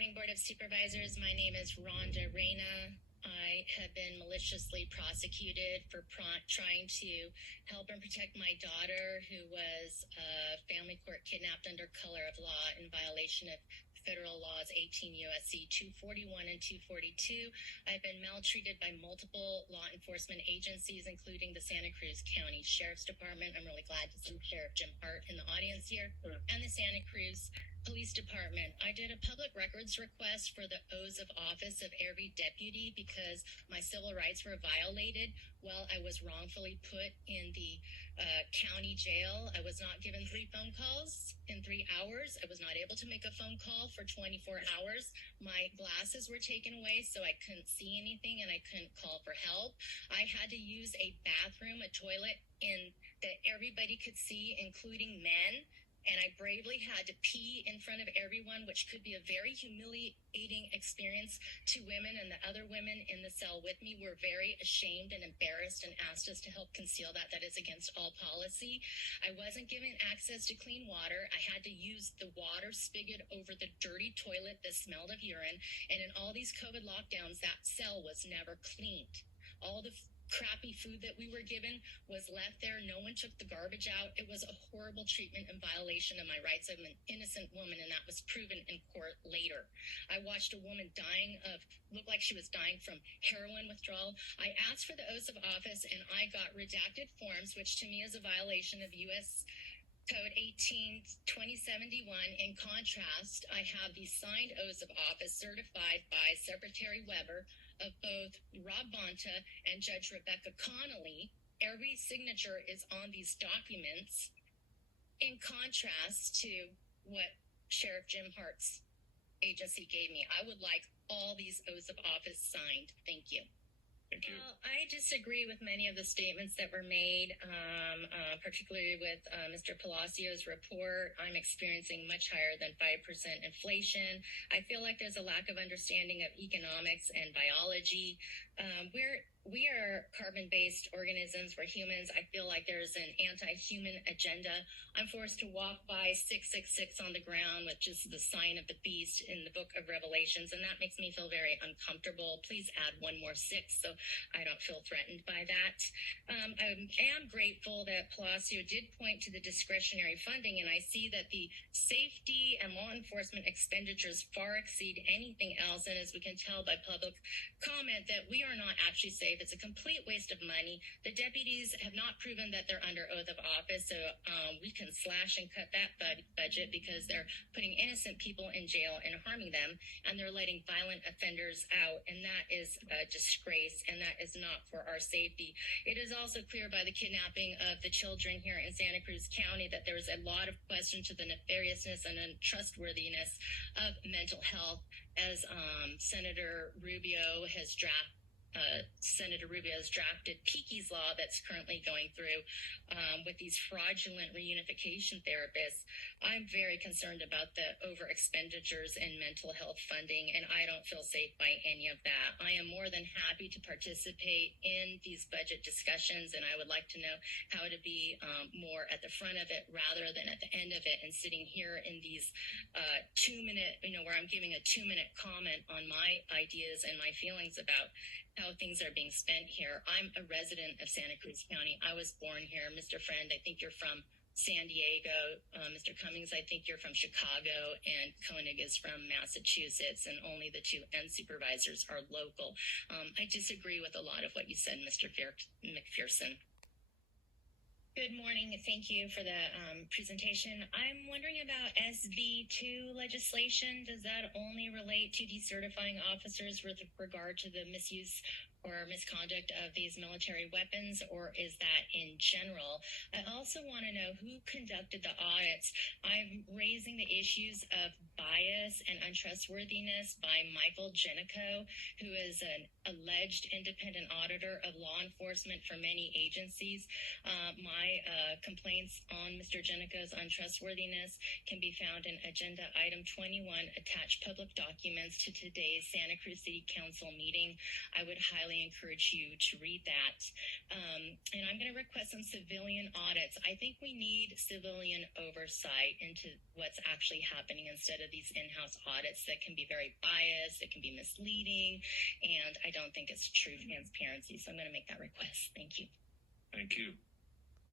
morning, Board of Supervisors. My name is Rhonda Reyna. I have been maliciously prosecuted for trying to help and protect my daughter, who was family court kidnapped under color of law in violation of federal laws 18 U.S.C. 241 and 242. I've been maltreated by multiple law enforcement agencies, including the Santa Cruz County Sheriff's Department. I'm really glad to see Sheriff Jim Hart in the audience here, and the Santa Cruz Police Department. I did a public records request for the oaths of office of every deputy because my civil rights were violated while I was wrongfully put in the county jail. I was not given 3 phone calls in 3 hours. I was not able to make a phone call for 24 hours. My glasses were taken away, so I couldn't see anything and I couldn't call for help. I had to use a bathroom, a toilet that everybody could see, including men. And I bravely had to pee in front of everyone, which could be a very humiliating experience to women. And the other women in the cell with me were very ashamed and embarrassed and asked us to help conceal that. That is against all policy. I wasn't given access to clean water. I had to use the water spigot over the dirty toilet that smelled of urine. And in all these COVID lockdowns, that cell was never cleaned. All the crappy food that we were given was left there. No one took the garbage out. It was a horrible treatment and violation of my rights. I'm an innocent woman, and that was proven in court later. I watched a woman looked like she was dying from heroin withdrawal. I asked for the oaths of office, and I got redacted forms, which to me is a violation of U.S. Code 18-2071. In contrast, I have the signed oaths of office certified by Secretary Weber of both Rob Bonta and Judge Rebecca Connolly. Every signature is on these documents, in contrast to what Sheriff Jim Hart's agency gave me. I would like all these oaths of office signed. Thank you. Thank you. Well, I disagree with many of the statements that were made, particularly with Mr. Palacios' report. I'm experiencing much higher than 5% inflation. I feel like there's a lack of understanding of economics and biology. We are carbon-based organisms. We're humans. I feel like there's an anti-human agenda. I'm forced to walk by 666 on the ground, which is the sign of the beast in the book of Revelations, and that makes me feel very uncomfortable. Please add one more 6 so I don't feel threatened by that. I am grateful that Palacio did point to the discretionary funding, and I see that the safety and law enforcement expenditures far exceed anything else, and as we can tell by public comment, that we are not actually safe. It's a complete waste of money. The deputies have not proven that they're under oath of office, so we can slash and cut that budget because they're putting innocent people in jail and harming them, and they're letting violent offenders out, and that is a disgrace, and that is not for our safety. It is also clear by the kidnapping of the children here in Santa Cruz County that there is a lot of question to the nefariousness and untrustworthiness of mental health, as Senator Rubio has drafted Peaky's law that's currently going through with these fraudulent reunification therapists. I'm very concerned about the over expenditures in mental health funding, and I don't feel safe by any of that. I am more than happy to participate in these budget discussions, and I would like to know how to be more at the front of it rather than at the end of it, and sitting here in these 2-minute, where I'm giving a 2-minute comment on my ideas and my feelings about how things are being spent here. I'm a resident of Santa Cruz County. I was born here. Mr. Friend, I think you're from San Diego. Mr. Cummings, I think you're from Chicago, and Koenig is from Massachusetts, and only the 2 end supervisors are local. I disagree with a lot of what you said, Mr. McPherson. Good morning. Thank you for the presentation. I'm wondering about SB 2 legislation. Does that only relate to decertifying officers with regard to the misuse or misconduct of these military weapons, or is that in general? I also want to know who conducted the audits. I'm raising the issues of bias and untrustworthiness by Michael Jenico, who is an alleged independent auditor of law enforcement for many agencies. My complaints on Mr. Jenico's untrustworthiness can be found in Agenda Item 21, attached public documents to today's Santa Cruz City Council meeting. I would highly highly encourage you to read that. And I'm going to request some civilian audits. I think we need civilian oversight into what's actually happening instead of these in-house audits that can be very biased, that can be misleading, and I don't think it's true transparency. So I'm going to make that request. Thank you. Thank you.